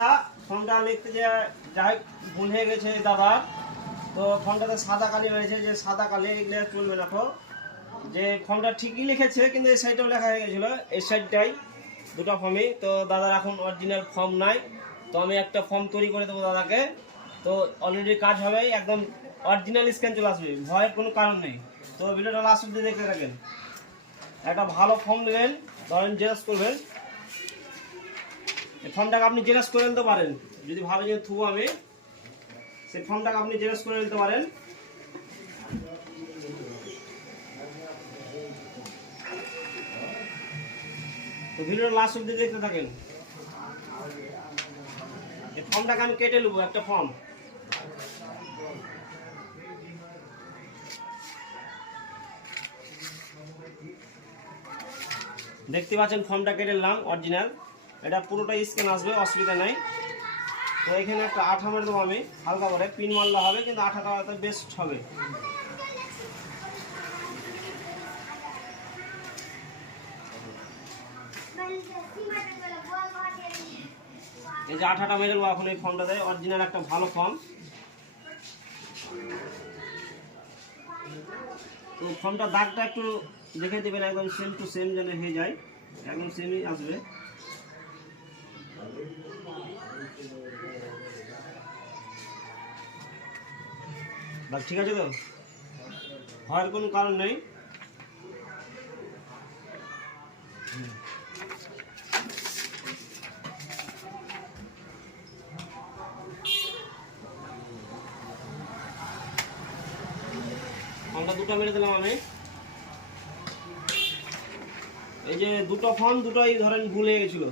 ফোনটা লিখতে যে যাই ভুল হয়ে গেছে দাদা। তো ফোনটাতে সাদা কালি রয়েছে যে সাদা কালি এগুলো চলবে না তো। যে ফর্মটা ঠিকই লিখেছে, কিন্তু এই সাইডটাও লেখা হয়ে গেছিল, এই সাইডটাই দুটো ফর্মই তো দাদার এখন অরিজিনাল ফর্ম নাই। তো আমি একটা ফর্ম তৈরি করে দেবো দাদাকে। তো অলরেডি কাজ হবে একদম অরিজিনাল স্ক্যান চলে আসবে, ভয়ের কোনো কারণ নেই। তো ভিডিওটা লাস্ট অব্দি দেখতে থাকেন একটা ভালো ফর্ম নেবেন, ধরেন জেরক্স করবেন। ফর্মটাকে আপনি জেরক্স করে নিতে পারেন। যদি ভাবে যে থুবো আমি, সেই ফর্মটাকে আপনি জেরক্স করে নিতে পারেন। তো ভিডিওটা লাস্ট অব্দি দেখতে থাকেন। এই ফর্মটাকে আমি কেটে নেব একটা ফর্ম। দেখতে পাচ্ছেন ফর্মটা কেটে নিলাম অরিজিনাল এটা পুরোটাই স্ক্যান আসবে, অসুবিধা নাই। তো এখানে একটা আঠা মেরে দেবো আমি, হালকা করে। পিন মারলে হবে, কিন্তু আঠাটা বেস্ট হবে। এই যে আঠাটা মেরে দেবো এখন এই ফর্মটা দেয়। অরিজিনাল একটা ভালো ফর্ম তো ফর্মটা দাগটা একটু দেখে দেবেন, একদম সেম টু সেম যেন হয়ে যায়। একদম সেমই আসবে। দাগ ঠিক আছে তো? হওয়ার কোনো কারণ নেই। দুটো মেরে দিলাম আমি। এই যে দুটো ফর্ম দুটোই ধরেন ভুল গেছিল।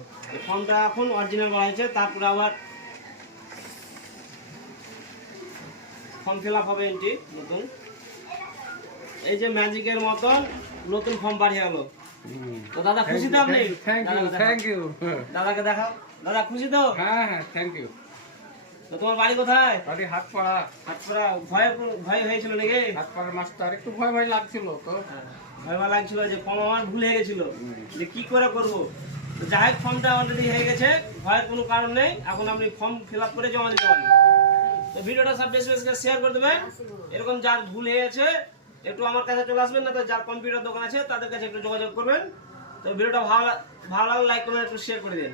ফর্মটা এখন অরিজিনাল করা হয়েছে তারপরে আবার ফর্ম ফিল হবে এন্ট্রি নতুন। এই যে ম্যাজিকের মতন নতুন ফর্ম বাড়িয়ে গেল তো দাদা খুশি তো আপনি? থ্যাংক ইউ দাদাকে দেখাও। দাদা খুশি তো? হ্যাঁ হ্যাঁ থ্যাংক ইউ তো তোমার বাড়ি কোথায়? বাড়ি হাত পাড়া হাতপাড়া ভয় ভয় হয়েছিল নাকি? হাত পাড়ার মাস্টার একটু ভয় ভয় লাগছিল তো। হ্যাঁ, ভয় ভয় লাগছিল যে ফর্ম আমার ভুল হয়ে গেছিল। যে কি করে করব? যাই ফর্মটা অলরেডি হয়ে গেছে। ভয়ের কোনো কারণ নেই। এখন আপনি ফর্ম ফিল করে জমা দিতে পারেন তো ভিডিওটা সব বেশি বেশি শেয়ার করে দেবেন। এরকম যার ভুল হয়ে গেছে, একটু আমার কাছে চলে আসবেন না, তো যার কম্পিউটার দোকান আছে, তাদের কাছে একটু যোগাযোগ করবেন। তো ভিডিওটা ভালো ভালো লাগলে লাইক করবেন একটু শেয়ার করে দিন।